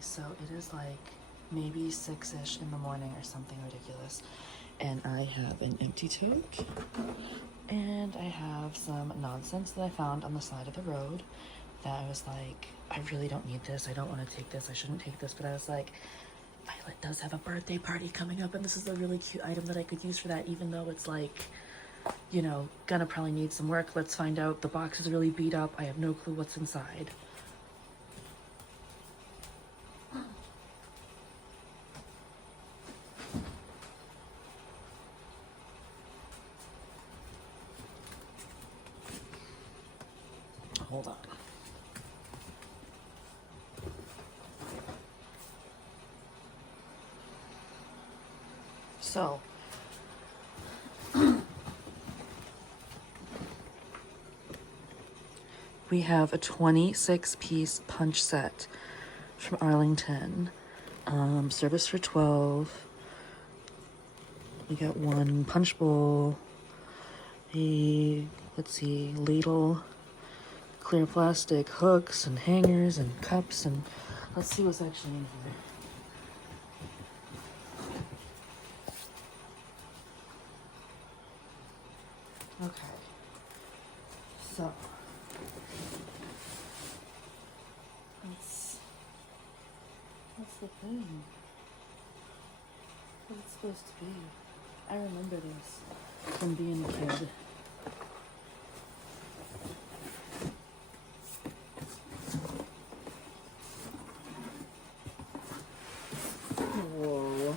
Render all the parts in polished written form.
so it is like maybe 6-ish in the morning or something ridiculous. And I have an empty tote. And I have some nonsense that I found on the side of the road that I was like, I really don't need this. I don't want to take this. I shouldn't take this. But I was like, Violet does have a birthday party coming up, and this is a really cute item that I could use for that, even though it's like, you know, gonna probably need some work. Let's find out. The box is really beat up. I have no clue what's inside. Hold on. So, we have a 26-piece punch set from Arlington. Service for 12. We got one punch bowl, let's see, ladle, clear plastic, hooks and hangers and cups, and let's see what's actually in here. Okay, so what's the thing? What's it supposed to be? I remember this from being a kid. Whoa.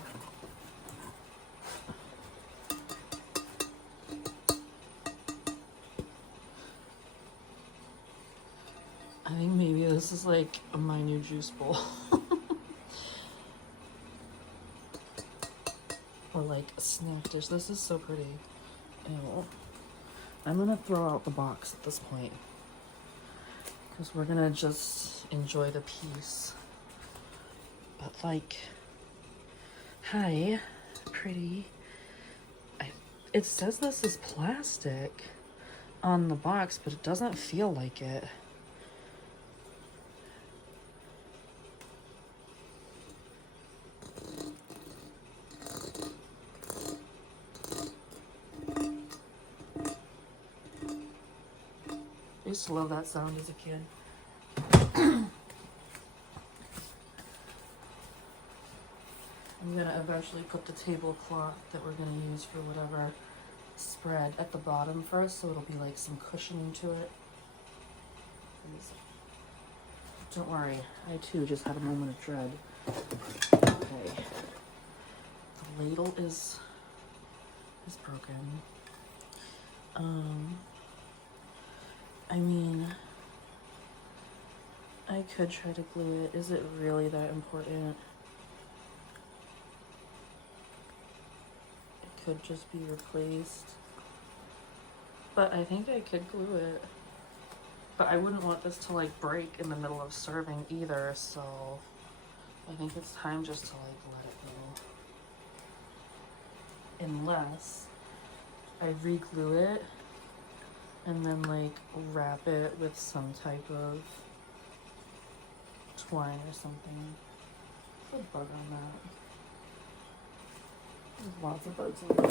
I think maybe this is like my new juice bowl. Or like a snack dish. This is so pretty. Ew. I'm gonna throw out the box at this point, because we're gonna just enjoy the piece. But like, hi, pretty. It says this is plastic on the box, but it doesn't feel like it. I used to love that sound as a kid. I'm gonna eventually put the tablecloth that we're gonna use for whatever spread at the bottom first, so it'll be like some cushioning to it. Don't worry, I too just had a moment of dread. Okay. The ladle is broken. I mean, I could try to glue it. Is it really that important? It could just be replaced. But I think I could glue it. But I wouldn't want this to like break in the middle of serving either, so I think it's time just to like let it go. Unless I re-glue it and then like wrap it with some type of twine or something. There's a bug on that. There's lots of bugs on that.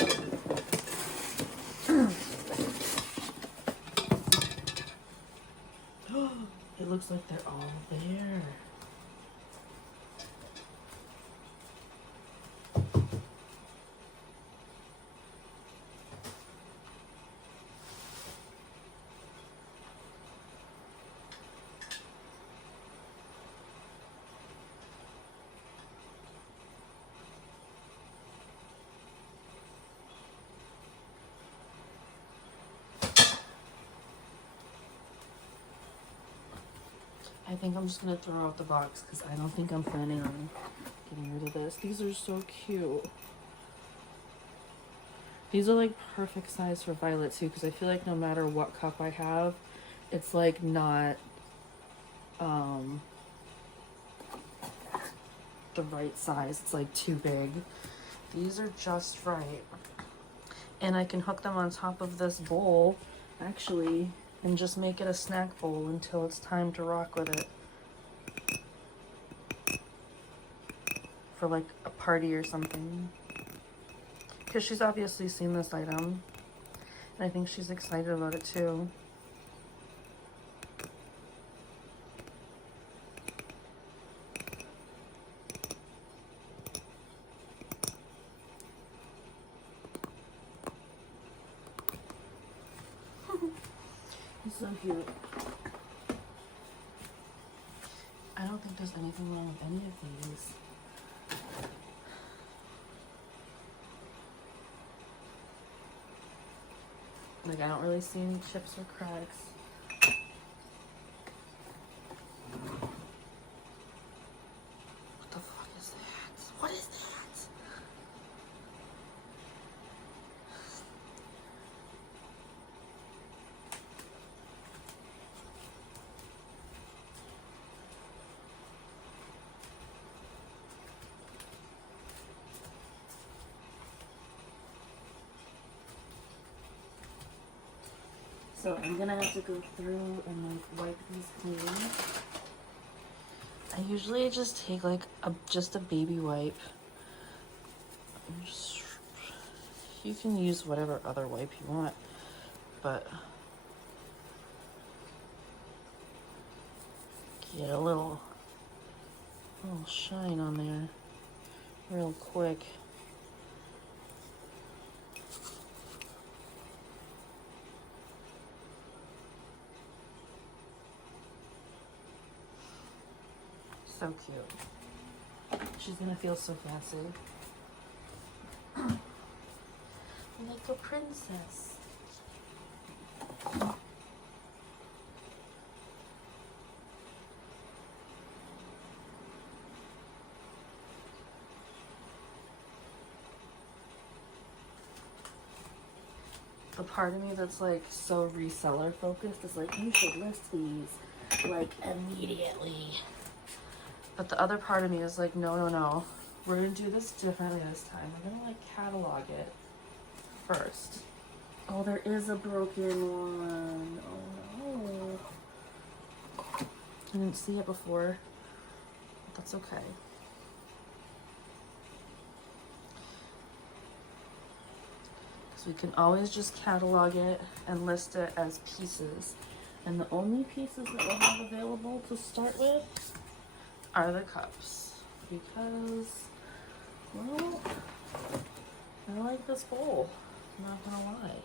It looks like they're all there. I think I'm just gonna throw out the box because I don't think I'm planning on getting rid of this. These are so cute. These are like perfect size for Violet too, because I feel like no matter what cup I have, it's like not the right size. It's like too big. These are just right. And I can hook them on top of this bowl actually and just make it a snack bowl until it's time to rock with it. for like a party or something. Because she's obviously seen this item. And I think she's excited about it too. He's so cute. I don't think there's anything wrong with any of these. Like, I don't really see any chips or cracks. What the fuck is that? What is that? So I'm gonna have to go through and like wipe these clean. I usually just take like just a baby wipe. You can use whatever other wipe you want, but get a little shine on there real quick. So cute. She's gonna feel so fancy. Like a princess. The part of me that's like so reseller focused is like, you should list these like immediately. But the other part of me is like, no. We're gonna do this differently this time. We're gonna like catalog it first. Oh, there is a broken one. Oh no. I didn't see it before. But that's okay. Because we can always just catalog it and list it as pieces. And the only pieces that we'll have available to start with are the cups, because, well, I like this bowl, I'm not gonna lie.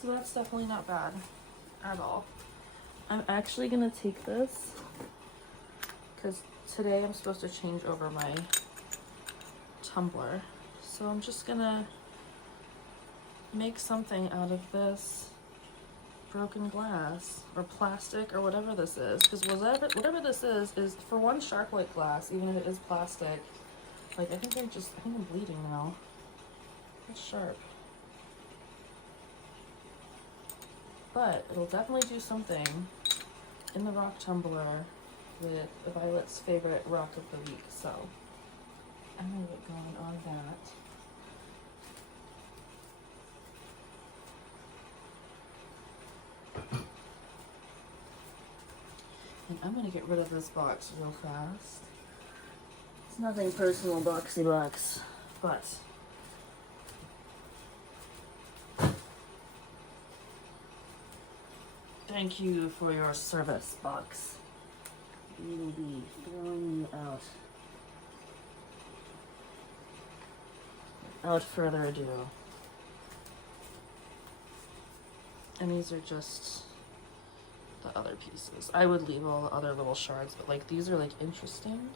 So that's definitely not bad at all. I'm actually gonna take this because today I'm supposed to change over my tumbler, so I'm just gonna make something out of this broken glass or plastic or whatever this is, because whatever this is for one shark white glass, even if it is plastic. Like, I think I'm bleeding now. It's sharp, but it'll definitely do something in the rock tumbler with Violet's favorite rock of the week, so I'm gonna get going on that. And I'm gonna get rid of this box real fast. It's nothing personal, boxy box, but thank you for your service, box. We will be throwing you out. Without further ado. And these are just the other pieces. I would leave all the other little shards, but like these are like interesting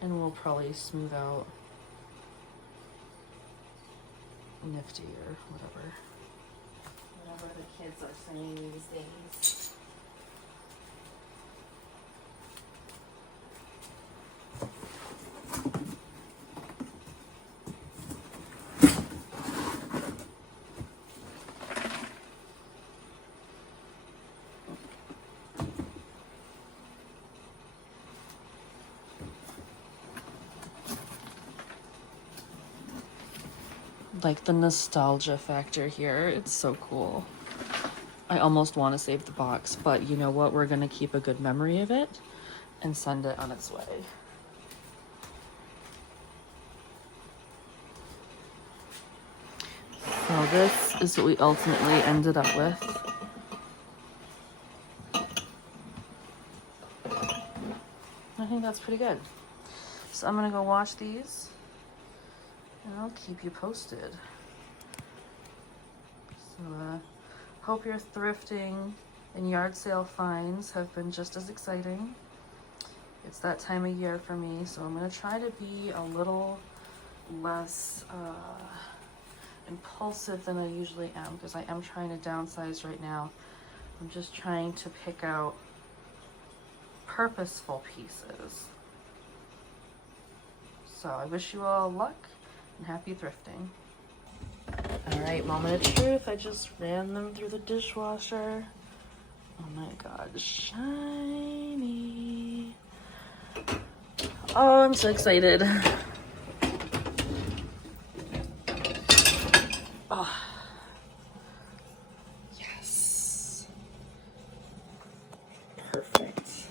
and will probably smooth out nifty or whatever the kids are saying these days. like the nostalgia factor here. It's so cool. I almost want to save the box, but you know what? We're going to keep a good memory of it and send it on its way. So this is what we ultimately ended up with. I think that's pretty good. So I'm gonna go watch these and I'll keep you posted. So hope your thrifting and yard sale finds have been just as exciting. It's that time of year for me, so I'm gonna try to be a little less impulsive than I usually am, because I am trying to downsize right now. I'm just trying to pick out purposeful pieces. So I wish you all luck and happy thrifting. All right, moment of truth. I just ran them through the dishwasher. Oh my God, shiny. Oh, I'm so excited. Oh, yes. Perfect.